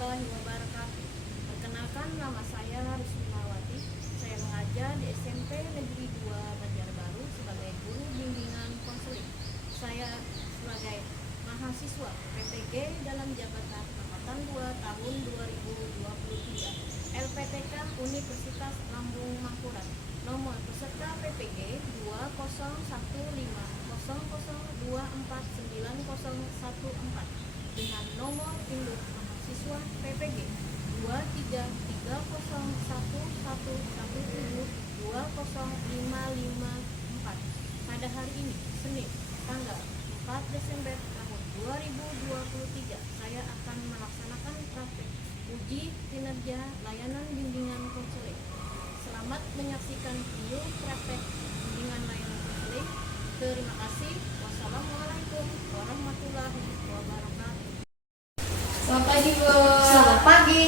warahmatullahi wabarakatuh. Perkenalkan, nama saya Rusminawati. Saya mengajar di SMP Negeri 2 Banjarbaru sebagai guru bimbingan konseling. Saya sebagai mahasiswa PPG dalam jabatan angkatan 2 tahun 2023 LPTK Universitas Lambung Mangkurat. Nomor peserta PPG 20150024914 dengan nomor induk mahasiswa PPG 2330111720554. Pada hari ini, Senin, tanggal 4 Desember tahun 2023, saya akan melaksanakan praktek uji kinerja layanan bimbingan konseling. Selamat menyaksikan video praktek bimbingan layanan konseling. Terima kasih. Wassalamualaikum warahmatullahi wabarakatuh. Selamat pagi, Bu. Selamat pagi.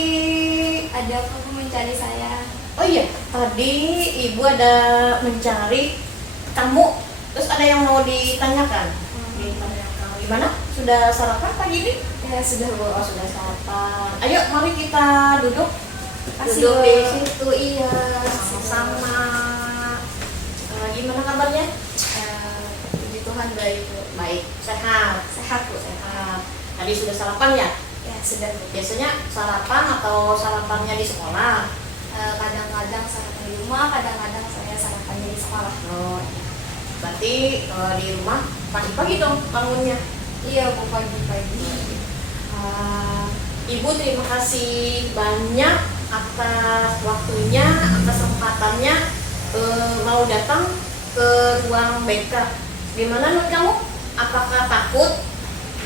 Ada apa Bu mencari saya? Oh iya, tadi Ibu ada mencari kamu, terus ada yang mau ditanyakan. Ditanyakan gimana? Sudah sarapan pagi ini? Ya sudah, Bu. Oh, sudah sarapan. Ayo, mari kita duduk. Kasih, Duduk Bu. di situ, iya. Sama-sama. Gimana kabarnya? Puji Tuhan baik, Bu. Baik, sehat. Sehat, Bu. Sehat. Tadi sudah sarapan ya? Ya sudah, Bu. Biasanya sarapan atau sarapannya di sekolah? Kadang-kadang sarapan di rumah, kadang-kadang saya sarapannya di sekolah. Oh, iya. Berarti di rumah pagi-pagi dong bangunnya. Iya, Bu, pagi-pagi. Ibu terima kasih banyak atas waktunya, atas kesempatannya mau datang ke ruang BK. Gimana menurut kamu? Apakah takut?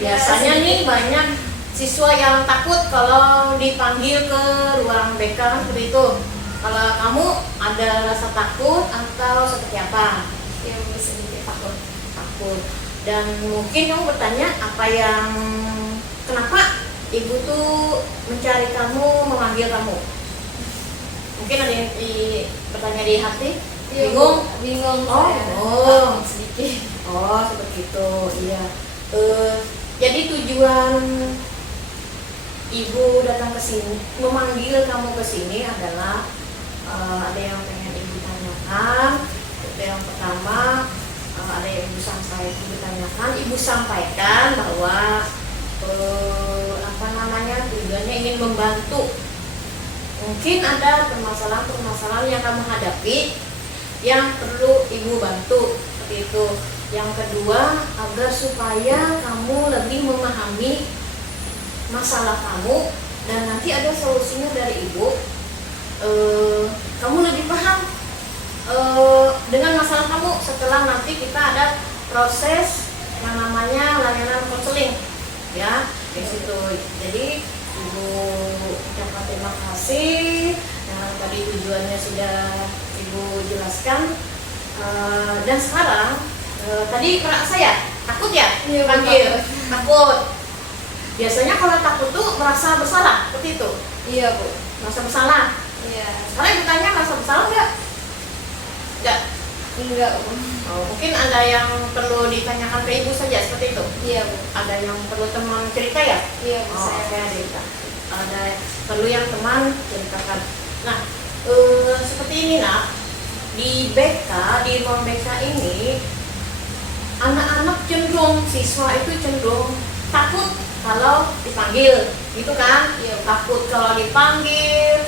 Biasanya nih banyak siswa yang takut kalau dipanggil ke ruang BK kan seperti itu. Kalau kamu ada rasa takut atau seperti apa? Ya, Bu, sedikit takut. Takut. Dan mungkin kamu bertanya apa yang kenapa ibu tuh mencari kamu, memanggil kamu. Mungkin ada yang bertanya di hati, Iya, bingung. Bu. Bingung Oh, saya. oh. Takut sedikit. Oh, seperti itu. Iya. Jadi tujuan ibu datang ke sini, memanggil kamu ke sini adalah ada yang pengen ibu tanyakan. Itu yang pertama, ada yang ibu tanyakan. Ibu sampaikan bahwa tujuannya ingin membantu. Mungkin ada permasalahan-permasalahan yang kamu hadapi yang perlu ibu bantu, seperti itu. Yang kedua, agar supaya kamu lebih memahami masalah kamu dan nanti ada solusinya dari ibu. Kamu lebih paham dengan masalah kamu setelah nanti kita ada proses yang namanya layanan konseling, ya di situ. Jadi ibu ucapkan terima kasih. Yang tadi tujuannya sudah ibu jelaskan. Dan sekarang tadi merasa ya takut ya? Iya, Panggil. takut. Takut. Biasanya kalau takut tuh merasa bersalah, seperti itu. Iya, Bu. Merasa bersalah. Iya. Sekarang ibu tanya merasa bersalah enggak? Enggak. Enggak, Bu. Oh, mungkin ada yang perlu ditanyakan ke ibu saja, seperti itu. Iya, Bu. Ada yang perlu teman cerita ya? Iya, Bu. Oh, Saya saya cerita. Ada perlu yang teman ceritakan. Nah, seperti ini nak, di BK, di ruang BK ini, anak-anak cenderung, siswa itu cenderung takut kalau dipanggil, gitu kan? Iya. Takut kalau dipanggil,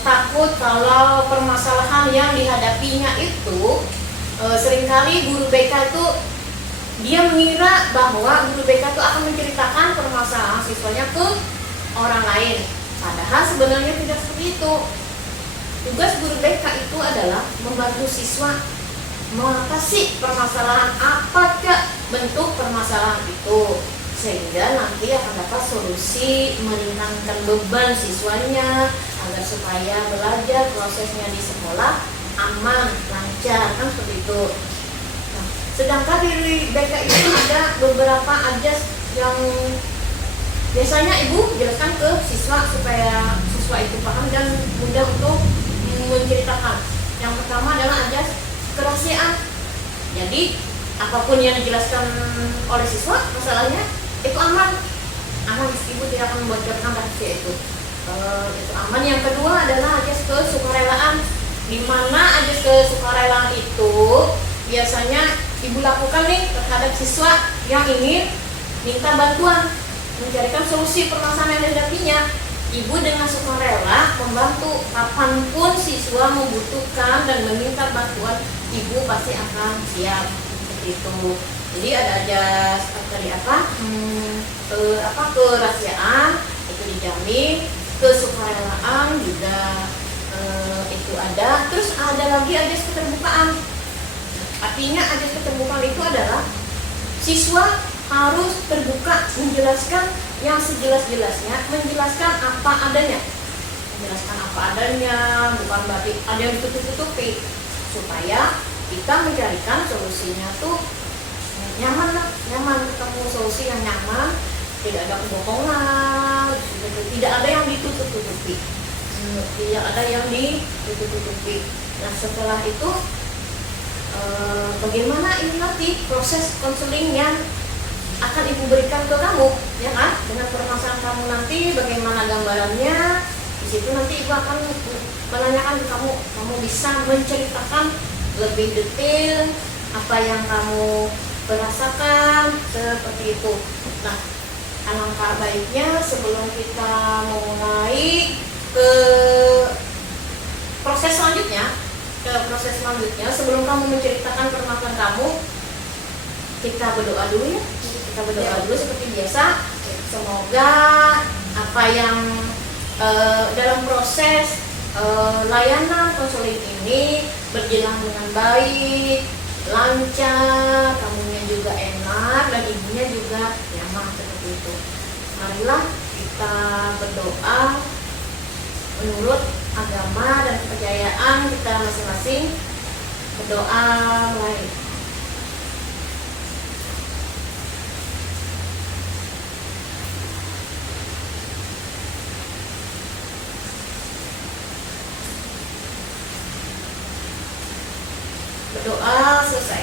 takut kalau permasalahan yang dihadapinya itu seringkali guru BK itu dia mengira bahwa guru BK itu akan menceritakan permasalahan siswanya ke orang lain. Padahal sebenarnya tidak seperti itu. Tugas guru BK itu adalah membantu siswa mengatasi permasalahan apakah bentuk permasalahan itu, sehingga nanti akan dapat solusi meringankan beban siswanya agar supaya belajar prosesnya di sekolah aman, lancar, kan seperti itu. Nah, sedangkan di BK itu ada beberapa ajas yang biasanya ibu jelaskan ke siswa supaya siswa itu paham dan mudah untuk menceritakan. Yang pertama adalah ajas kerahasiaan. Jadi apapun yang dijelaskan oleh siswa masalahnya itu aman, aman, ibu tidak akan membocorkan rahasia itu. Itu aman. Yang kedua adalah ajas kesukarelaan, di mana ajas kesukarelaan itu biasanya ibu lakukan nih terhadap siswa yang ingin minta bantuan mencarikan solusi permasalahan yang dihadapinya. Ibu dengan sukarela membantu kapanpun siswa membutuhkan dan meminta bantuan, ibu pasti akan siap seperti itu. Jadi ada aja tadi kerahasiaan itu dijamin, kesukarelaan juga itu ada. Terus ada lagi ajas keterbukaan. Artinya ajas keterbukaan itu adalah siswa harus terbuka menjelaskan yang sejelas-jelasnya, menjelaskan apa adanya. Menjelaskan apa adanya, bukan berarti ada yang ditutup-tutupi, supaya kita mencarikan solusinya tuh nyaman lah, nyaman, ketemu solusi yang nyaman, tidak ada kebohongan, tidak ada yang ditutup-tutupi, tidak ada yang ditutup-tutupi. Nah setelah itu bagaimana ini nanti proses konseling yang akan ibu berikan ke kamu, ya kan? Dengan permasalahan kamu nanti bagaimana gambarannya, di situ nanti ibu akan menanyakan ke kamu, kamu bisa menceritakan lebih detail apa yang kamu merasakan seperti itu. Nah, alangkah baiknya sebelum kita mulai ke proses selanjutnya, sebelum kamu menceritakan permasalahan kamu, kita berdoa dulu ya. Kita berdoa dulu seperti biasa. Semoga apa yang dalam proses layanan konseling ini berjalan dengan baik, lancar, kamunya juga enak dan ibunya juga nyaman seperti itu. Marilah kita berdoa menurut agama dan kepercayaan kita masing-masing. Berdoa mulai. Berdoa selesai.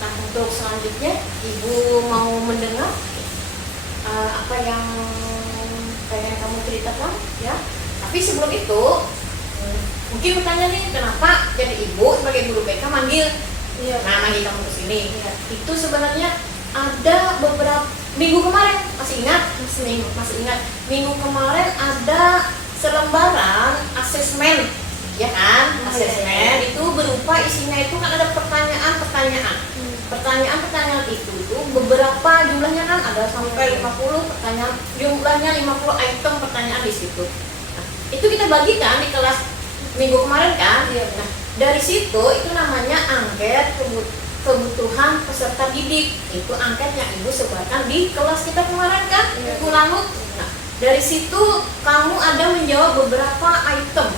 Nah untuk selanjutnya ibu mau mendengar apa yang pengen kamu ceritakan ya. Tapi sebelum itu mungkin bertanya nih, kenapa jadi ibu sebagai guru BK manggil manggil kamu ke sini? Itu sebenarnya ada beberapa minggu kemarin, masih ingat minggu kemarin ada selembaran asesmen, ya kan? Asesmen itu berupa isinya itu kan ada pertanyaan itu tuh beberapa jumlahnya kan ada sampai 50 pertanyaan, jumlahnya 50 item pertanyaan di situ. Nah, itu kita bagikan di kelas minggu kemarin kan? Nah, dari situ itu namanya angket kebutuhan peserta didik. Itu angket yang ibu sebarkan di kelas kita kemarin kan? Minggu lalu. Nah, dari situ kamu ada menjawab beberapa item.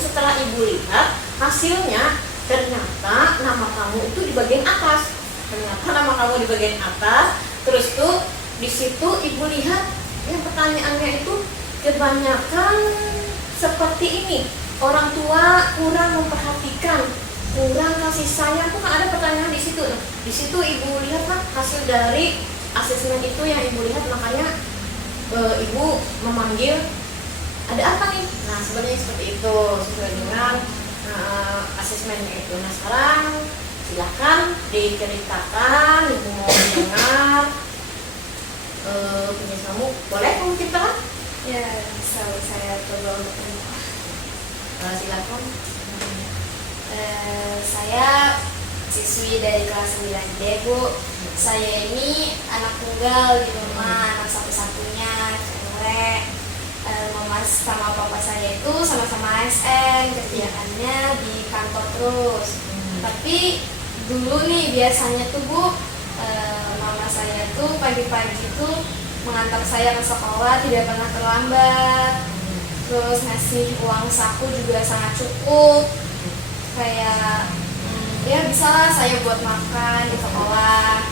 Setelah ibu lihat hasilnya, ternyata nama kamu itu di bagian atas. Terus tuh di situ ibu lihat yang pertanyaannya itu kebanyakan seperti ini. Orang tua kurang memperhatikan, kurang kasih sayang. Tuh kan ada pertanyaan di situ. Nah, di situ ibu lihat kan hasil dari asesmen itu yang ibu lihat, makanya ibu memanggil. Ada apa nih? Nah sebenarnya seperti itu sesuai dengan asesmennya itu. Nah sekarang silahkan diceritakan, ibu mau mendengar. Punya kamu, boleh kamu ceritakan? Ya, bisa saya coba untuk mendengar. Silakan. Saya siswi dari kelas 9D, Bu. Saya ini anak tunggal di rumah, anak satu-satunya, cewek. Mama sama papa saya itu sama-sama ASN, kerjaannya di kantor terus. Tapi dulu nih biasanya tuh Bu, mama saya tuh pagi-pagi tuh mengantar saya ke sekolah, tidak pernah terlambat. Terus ngasih uang saku juga sangat cukup. Kayak ya bisalah saya buat makan di sekolah.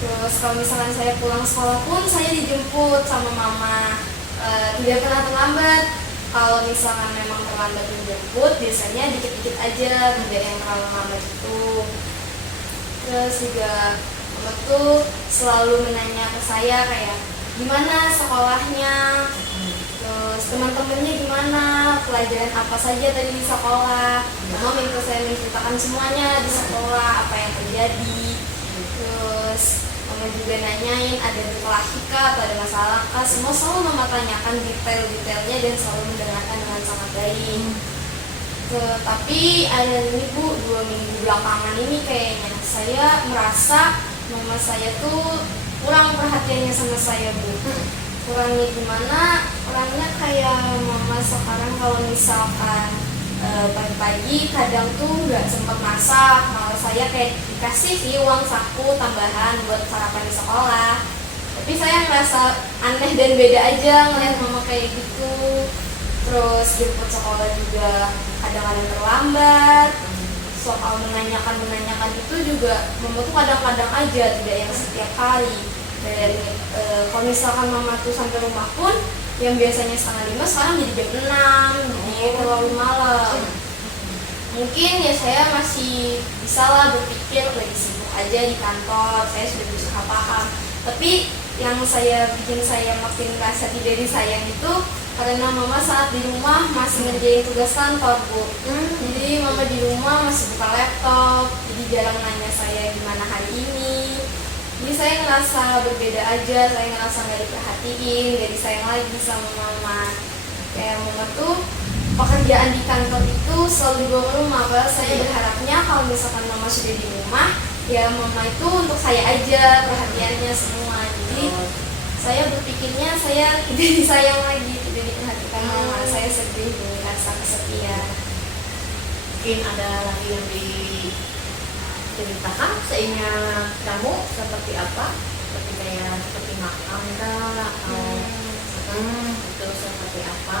Terus kalau misalkan saya pulang sekolah pun saya dijemput sama mama. Tidak pernah terlambat. Kalau misalkan memang terlambat menjemput, biasanya dikit-dikit aja, tidak yang terlalu lambat itu. Terus juga mama tuh selalu menanya ke saya kayak gimana sekolahnya, terus teman-temannya gimana, pelajaran apa saja tadi di sekolah. Mama minta saya menceritakan semuanya di sekolah, apa yang terjadi. Terus mama juga nanyain ada sekolah kah atau ada masalah kah. Semua selalu mama tanyakan detail-detailnya dan selalu mendengarkan dengan sangat baik. Tapi ada ini Bu, 2 minggu belakangan ini kayaknya saya merasa mama saya tuh kurang perhatiannya sama saya Bu. Kurangnya gimana? Kurangnya kayak mama sekarang kalau misalkan pagi-pagi kadang tuh nggak sempat masak, malah saya kayak dikasih sih uang saku tambahan buat sarapan di sekolah. Tapi saya ngerasa aneh dan beda aja ngeliat mama kayak gitu. Terus jemput sekolah juga kadang-kadang terlambat. Soal menanyakan itu juga mama tuh kadang-kadang aja, tidak yang setiap hari. Dan kalau misalkan mama tuh sampai rumah pun yang biasanya 4:30 sekarang jadi jam 6, jadi terlalu malam. Mungkin ya saya masih bisa lah berpikir lagi sibuk aja di kantor, saya sudah berusaha paham. Tapi yang bikin saya makin merasa tidak disayang itu karena mama saat di rumah masih ngerjain tugas kantor Bu. Jadi mama di rumah masih buka laptop, jadi jarang nanya saya gimana hari ini. Jadi saya ngerasa berbeda aja, saya ngerasa nggak diperhatiin, nggak disayang lagi sama mama. Kayak mama tuh pekerjaan di kantor itu selalu dibawa ke rumah. Padahal saya berharapnya kalau misalkan mama sudah di rumah, ya mama itu untuk saya aja perhatiannya semua. Jadi saya berpikirnya saya tidak disayang lagi, tidak diperhatikan mama. Saya sedih, merasa kesepian. Mungkin ada lagi yang diceritakan seingat kamu seperti apa? Seperti makan kah? Atau seperti apa?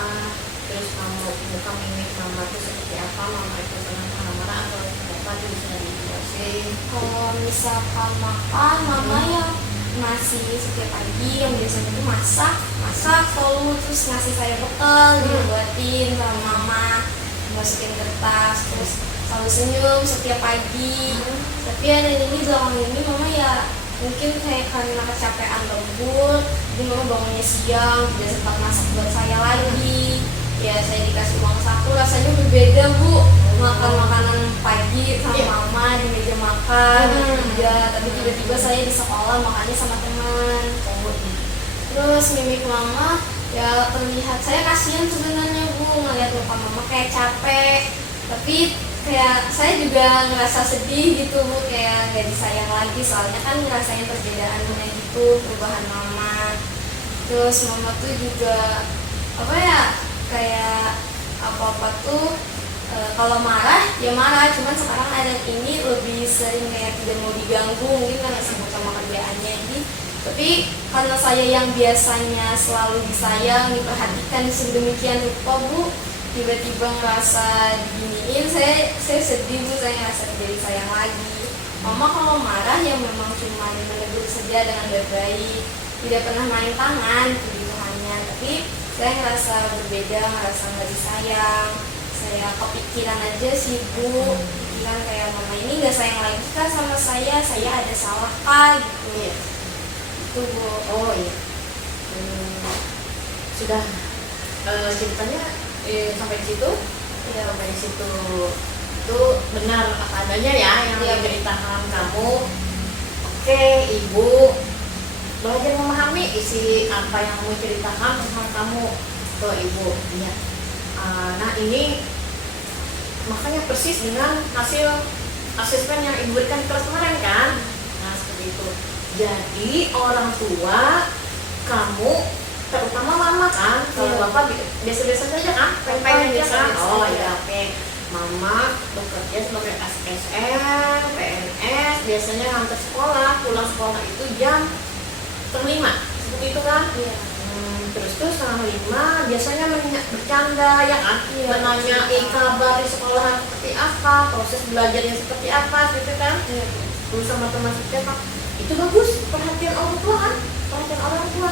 Terus kamu muka mimik mama itu seperti apa? Mama itu senang marah-marah atau apa? Itu bisa dijelasin. Kalau misalkan makan, mama ya masih setiap pagi yang biasanya itu masak selalu, terus ngasih saya bekal dibuatin sama mama, masukin kertas, terus selalu senyum setiap pagi. Tapi ada ini belakangan ini mama ya mungkin kayak karena kecapean lembur, jadi mama bangunnya siang, tidak sempat masak buat saya lagi. Ya saya dikasih uang saku, rasanya berbeda Bu, makan makanan pagi sama mama di meja makan. Tapi tiba-tiba saya di sekolah makannya sama teman. Terus mimik mama ya terlihat, saya kasihan sebenarnya Bu ngeliat muka mama kayak capek, tapi kayak saya juga ngerasa sedih gitu Bu, kayak nggak disayang lagi, soalnya kan ngerasain perbedaannya gitu, perubahan mama. Terus mama tuh juga kayak apa-apa tuh kalau marah ya marah, cuman sekarang ada ini lebih sering kayak tidak mau diganggu, mungkin karena sibuk sama kerjaannya. Tapi karena saya yang biasanya selalu disayang, diperhatikan sedemikian rupa Bu, tiba-tiba ngerasa diginiin, saya sedih Bu, saya ngerasa tidak disayang lagi. Mama kalau marah ya memang cuma menegur saja dengan baik-baik, tidak pernah main tangan gitu hanya. Tapi saya ngerasa berbeda, ngerasa nggak disayang. Saya kepikiran aja sih Bu, pikiran kayak mama ini nggak sayang lagi kah sama saya ada salah kah gitu. Itu Bu. Oh iya. Sudah ceritanya sampai di situ? Ya, sampai di situ. Itu benar apa adanya ya yang diceritakan kamu. Oke, Ibu belajar memahami isi apa yang kamu ceritakan tentang kamu ke Ibu. Ya. Nah ini makanya persis dengan hasil asesmen yang Ibu berikan kelas kemarin kan. Nah seperti itu. Jadi orang tua kamu, terutama mama kan, kalau bapak biasa-biasa saja kan, pengen aja kan. Oh ya oke. Mama bekerja sebagai ASN, PNS, biasanya ngantar sekolah, pulang sekolah itu jam 5, seperti itu kan? Iya. Terus tuh 4:30 biasanya bercanda ya kan, menanya kabar di sekolah seperti apa, proses belajarnya seperti apa, gitu kan? Terus sama teman seperti apa? Itu bagus, perhatian orang tua kan, perhatian orang tua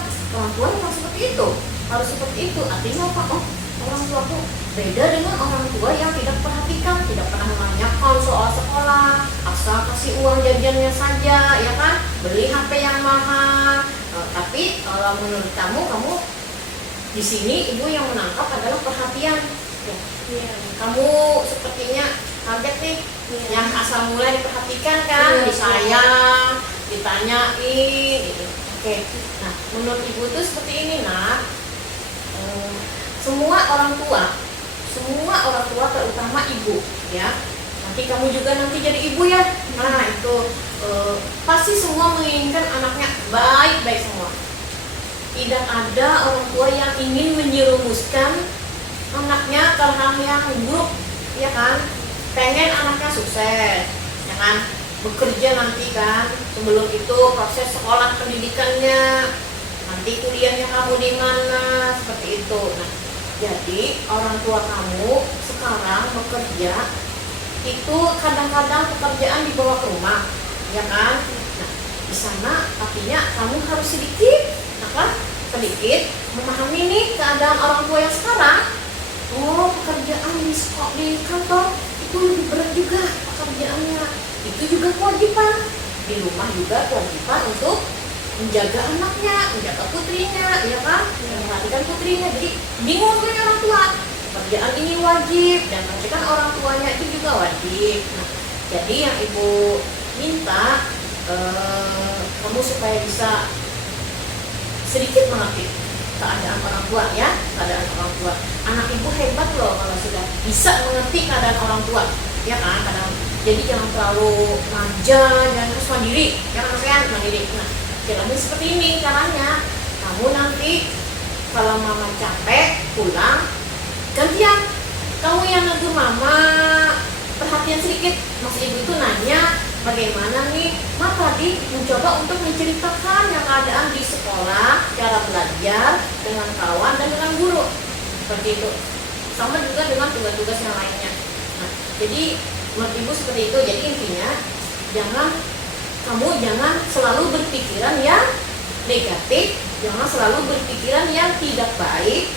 memang seperti itu, harus seperti itu. Artinya apa? Oh, orang tua tuh beda dengan orang tua yang tidak perhatikan, tidak pernah menanyakan soal sekolah, asal kasih uang jajannya saja, ya kan, beli HP yang mahal. Tapi kalau menurut kamu di sini ibu yang menangkap adalah perhatian. Ya, Iya. kamu sepertinya kaget nih, Iya. yang asal mulai diperhatikan kan, Iya. disayang, ditanyain gitu. Oke, nah menurut ibu tuh seperti ini nak. Semua orang tua terutama ibu ya, nanti kamu juga nanti jadi ibu ya. Nah itu pasti semua menginginkan anaknya baik-baik semua. Tidak ada orang tua yang ingin menjerumuskan anaknya ke hal yang buruk, ya kan? Pengen anaknya sukses, ya kan? Bekerja nanti kan, sebelum itu proses sekolah pendidikannya, nanti kuliahnya kamu di mana, seperti itu. Nah, jadi orang tua kamu sekarang bekerja itu kadang-kadang pekerjaan dibawa ke rumah, ya kan? Nah, di sana artinya kamu harus sedikit memahami nih keadaan orang tua yang sekarang. Oh, pekerjaan di kantor itu lebih berat juga pekerjaannya. Itu juga kewajiban. Di rumah juga kewajiban untuk menjaga anaknya, menjaga putrinya, ya kan? Memperhatikan putrinya. Jadi bingung tuh orang tua. Pekerjaan ini wajib dan memperhatikan orang tuanya itu juga wajib. Nah, jadi yang ibu minta kamu supaya bisa sedikit mengerti keadaan orang tua ya, keadaan orang tua. Anak ibu hebat loh kalau sudah bisa mengerti keadaan orang tua, ya kan? Jadi jangan terlalu manja, jangan terus mandiri, jangan kasihan mandiri. Nah, caranya seperti ini caranya. Kamu nanti kalau mama capek pulang, gantian kamu yang negur mama, perhatian sedikit. Mas ibu itu nanya bagaimana nih, Ma tadi mencoba untuk menceritakan yang keadaan di sekolah, cara belajar dengan kawan dan dengan guru, seperti itu. Sama juga dengan tugas-tugas yang lainnya. Nah, jadi menurut ibu seperti itu. Jadi intinya kamu jangan selalu berpikiran yang negatif, jangan selalu berpikiran yang tidak baik,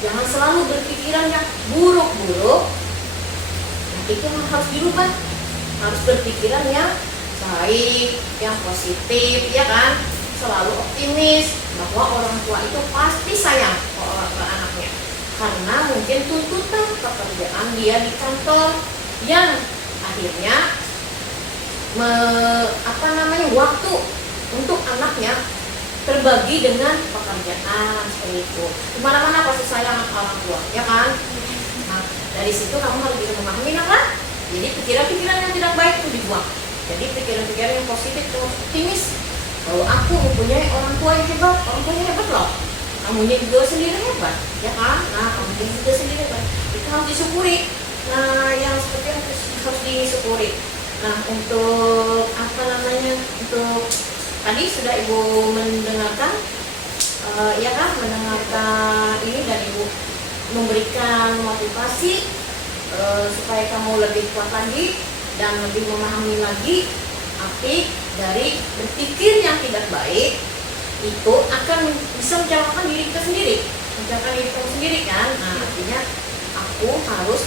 jangan selalu berpikiran yang buruk-buruk. Nah, itu harus dirubah. Harus berpikiran yang baik, yang positif, ya kan? Selalu optimis bahwa orang tua itu pasti sayang ke anaknya. Karena mungkin tuntutan pekerjaan dia di kantor yang akhirnya waktu untuk anaknya terbagi dengan pekerjaan seperti itu. Kemana-mana pasti sayang orang tua, ya kan? Nah, dari situ kamu harus bisa memahami kan? Jadi pikiran-pikiran yang tidak baik itu dibuang. Jadi pikiran-pikiran yang positif itu optimis bahwa aku mempunyai orang tua yang hebat, orang tuanya hebat loh. Kamunya juga sendiri hebat, ya kan? Nah, kamunya juga sendiri hebat. Itu harus disyukuri. Nah, yang seperti itu harus disyukuri. Nah, untuk untuk tadi sudah ibu mendengarkan, ya kan? Mendengarkan ini dan ibu memberikan motivasi supaya kamu lebih kuat lagi dan lebih memahami lagi arti dari berpikir yang tidak baik itu akan bisa mencelakakan diri kita sendiri, mencelakakan diri kamu sendiri kan. Nah, artinya aku harus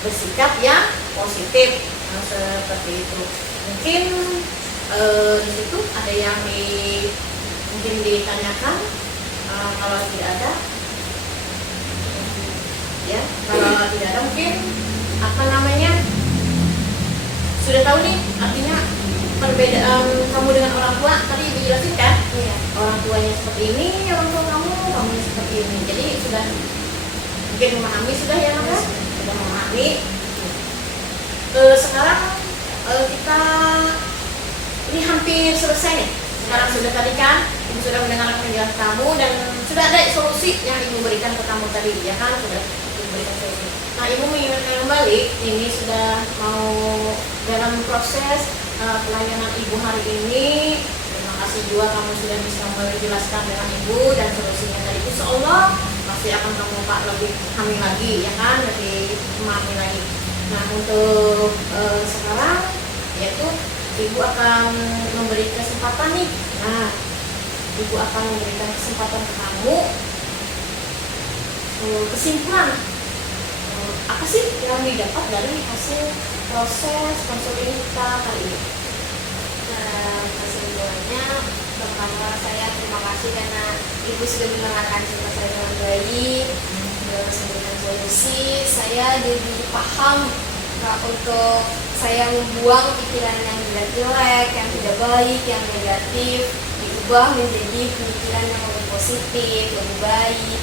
bersikap yang positif. Nah, seperti itu. Mungkin di situ ada yang mungkin ditanyakan. Kalau tidak ada, ya, kalau tidak ada mungkin sudah tahu nih artinya perbedaan kamu dengan orang tua. Tadi ibu jelasin kan, Iya. orang tuanya seperti ini, orang tua kamu seperti ini. Jadi sudah mungkin memahami sudah ya nak ya? Sudah memahami. Sekarang kita ini hampir selesai nih. Sekarang sudah tadi kan ibu sudah mendengarkan penjelasan kamu dan sudah ada solusi yang ibu berikan ke kamu tadi, ya kan? Sudah ibu berikan solusi. Nah, ibu mengingatkan kembali ini sudah mau dalam proses pelayanan ibu hari ini. Terima kasih juga kamu sudah bisa menjelaskan dengan ibu dan solusinya tadi. Insyaallah pasti akan kamu lebih pahami lagi, ya kan? Lebih memahami lagi. Nah, untuk sekarang yaitu ibu akan memberi kesempatan nih. Nah, ibu akan memberikan kesempatan ke kamu kesimpulan apa sih yang didapat dari hasil proses konseling kita kali ini? Kesimpulannya, pertama saya terima kasih karena ibu sudah mendengarkan cerita saya dengan baik, sudah memberikan solusi. Saya jadi paham untuk saya membuang pikiran yang jelek, yang tidak baik, yang negatif, diubah menjadi pemikiran yang lebih positif, lebih baik.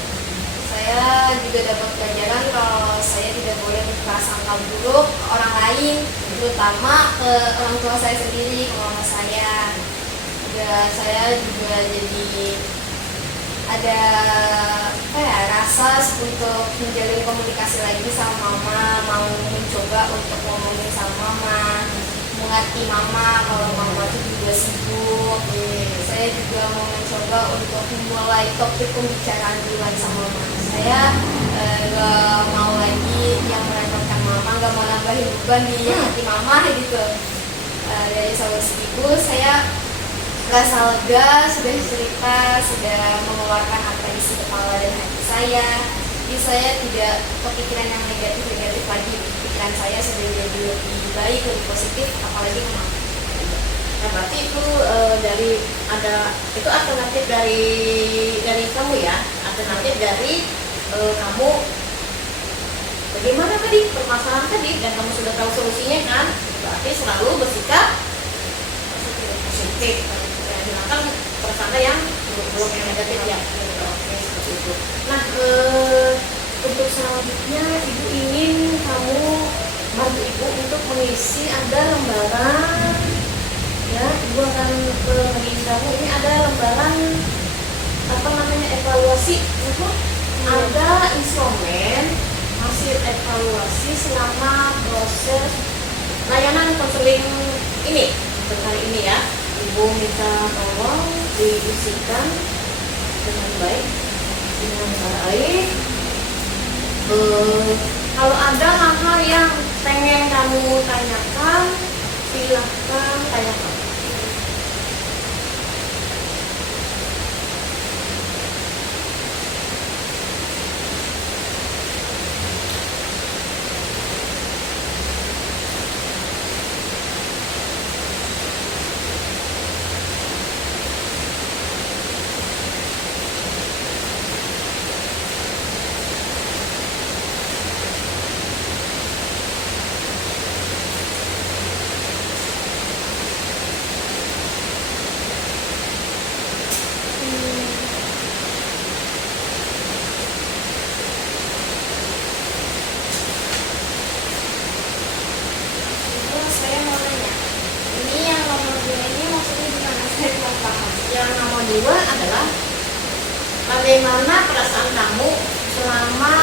Saya juga dapat pelajaran kalau saya tidak boleh berprasangka buruk ke orang lain, terutama ke orang tua saya sendiri, ke mama saya. Saya juga jadi ada rasa untuk menjalin komunikasi lagi sama mama, mau mencoba untuk ngomongin sama mama, mengerti mama kalau mama itu juga sibuk. Saya juga mau mencoba untuk memulai topik pembicaraan duluan sama mama. Saya gak mau lagi yang merepotkan mama, gak mau nambahin beban di hati mama gitu. Dari solusi ibu saya rasa lega, sudah cerita, sudah mengeluarkan apa isi kepala dan hati saya. Jadi saya tidak kepikiran yang negatif-negatif lagi. Pikiran saya sudah jadi lebih baik, lebih positif, apalagi mama. Nah, berarti itu itu alternatif dari kamu ya, alternatif dari kamu bagaimana tadi permasalahan tadi dan kamu sudah tahu solusinya kan, berarti selalu bersikap positif, hilangkan prasangka yang buruk yang negatif ya. Oke, seperti itu. Nah, untuk selanjutnya ibu ingin kamu bantu ibu untuk mengisi ada lembaran ya, ibu akan mengisi kamu ini ada lembaran evaluasi, ada instrumen hasil evaluasi selama proses layanan konseling ini untuk hari ini ya. Ibu minta tolong diisikan dengan baik. Kalau ada hal-hal yang pengen kamu tanyakan, silahkan tanyakan. Terus saya mau nanya, ini yang nomor 2 ini maksudnya gimana? Saya belum paham. Yang nomor 2 adalah bagaimana perasaan kamu selama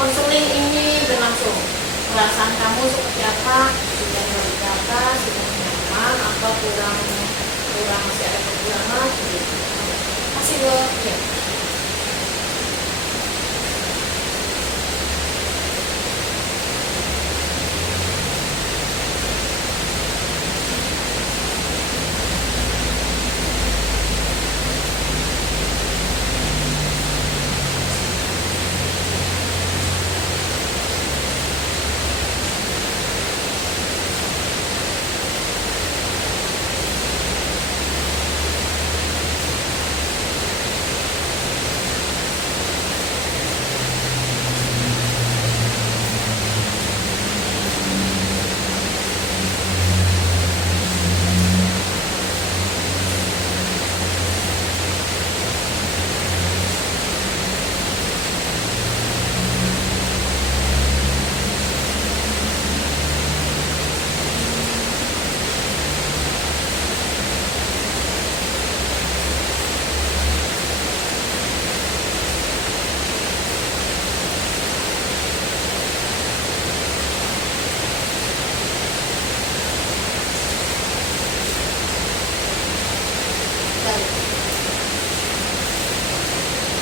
konseling ini berlangsung. Perasaan kamu seperti apa? Sudah berkata, sudah nyaman atau kurang masih ada kekurangan? Gitu. Masih belum. Ya.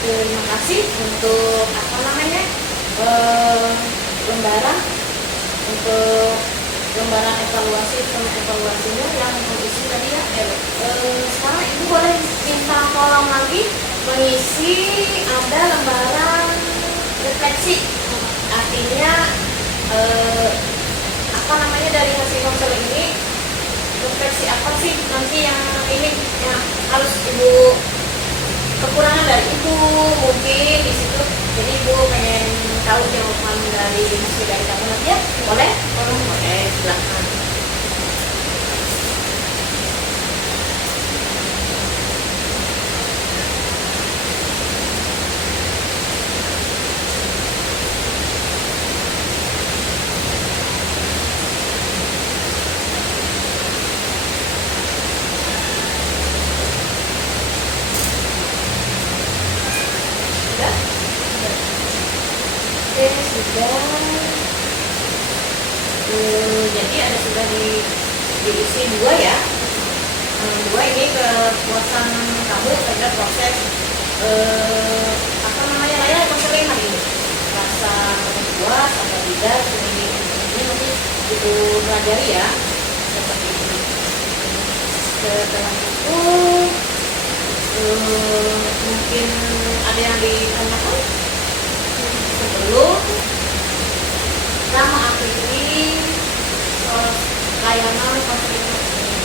Terima kasih untuk lembaran untuk lembaran evaluasi sama evaluasinya yang mengisi tadi ya. Sekarang ibu boleh minta tolong lagi mengisi ada lembaran refleksi artinya apa namanya dari hasil konseling ini refleksi apa sih nanti yang ini yang harus ibu kekurangan dari ibu mungkin di situ, jadi ibu pengen tahu jawaban dari hasil dari kamu nanti ya, boleh silakan. Oke, sudah. Jadi ada sudah diisi dua ya. Dua ini kepuasan kamu terhadap proses apa namanya Laya konseling hari ini. Rasa puas atau tidak ini nanti ibu pelajari ya. Seperti ini. Setelah itu mungkin ada yang ditanyakan sebelum kita mengakhiri layanan konseling ini.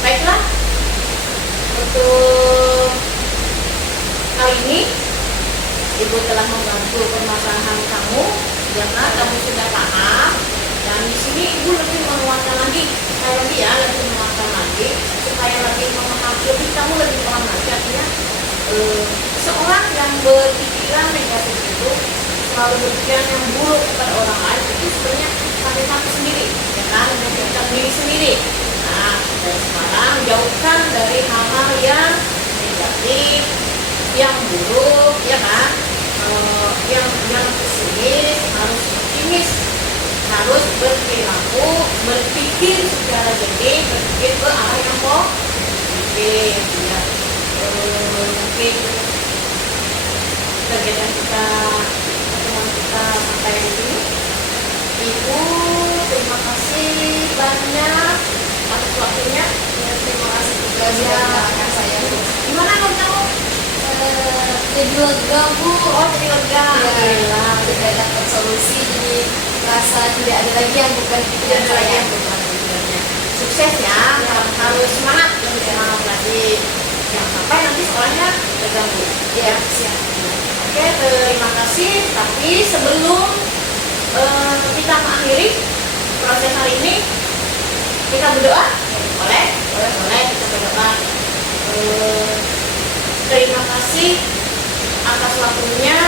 Baiklah, untuk kali ini ibu telah membantu permasalahan kamu, karena kamu sudah paham, dan di sini ibu lebih menguatkan lagi, lebih menguatkan lagi supaya lebih memahami, kamu lebih paham lagi. Artinya seorang yang berpikiran negatif itu selalu berpikiran yang buruk kepada orang lain itu sebenarnya sakit sendiri, ya kan, menyakitkan diri sendiri. Nah, dan sekarang jauhkan dari hal-hal yang negatif, yang buruk, ya kan, yang pesimis, harus optimis, harus berpikir secara jernih, berpikir ke arah yang positif, ya. Mungkin kegiatan kita, pertemuan kita sampai di sini. Ibu terima kasih banyak atas waktunya. Terima kasih juga sudah mendengarkan saya. Gimana menurut kamu? Jadi lega Bu. Oh, jadi lega. Ya, sudah dapat solusi, jadi rasa tidak ada lagi yang bukan pikiran saya. Sukses ya, harus semangat, lebih semangat lagi. Jangan sampai nanti sekolahnya terganggu. Ya, siap. Oke, terima kasih. Tapi sebelum kita mengakhiri proses hari ini, kita berdoa. Boleh kita berdoa. Terima kasih atas waktunya.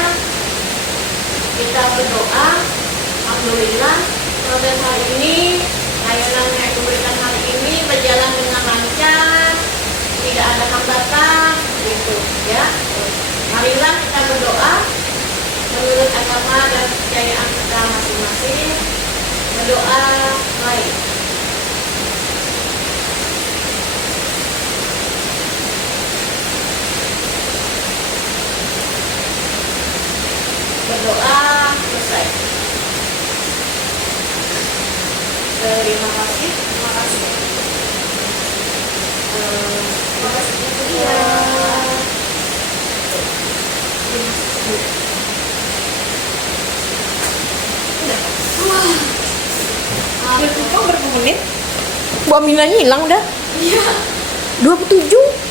Kita berdoa. Alhamdulillah proses hari ini, layanan yang diberikan hari ini berjalan dengan lancar, tidak ada hambatan, gitu ya. Marilah kita berdoa menurut agama dan kepercayaan kita masing-masing. Berdoa baik. Berdoa selesai. Terima kasih. Terima kasih. Terima kasih. Iya. Wah. Berapa menit? Bu Aminahnya hilang udah. Iya. 27.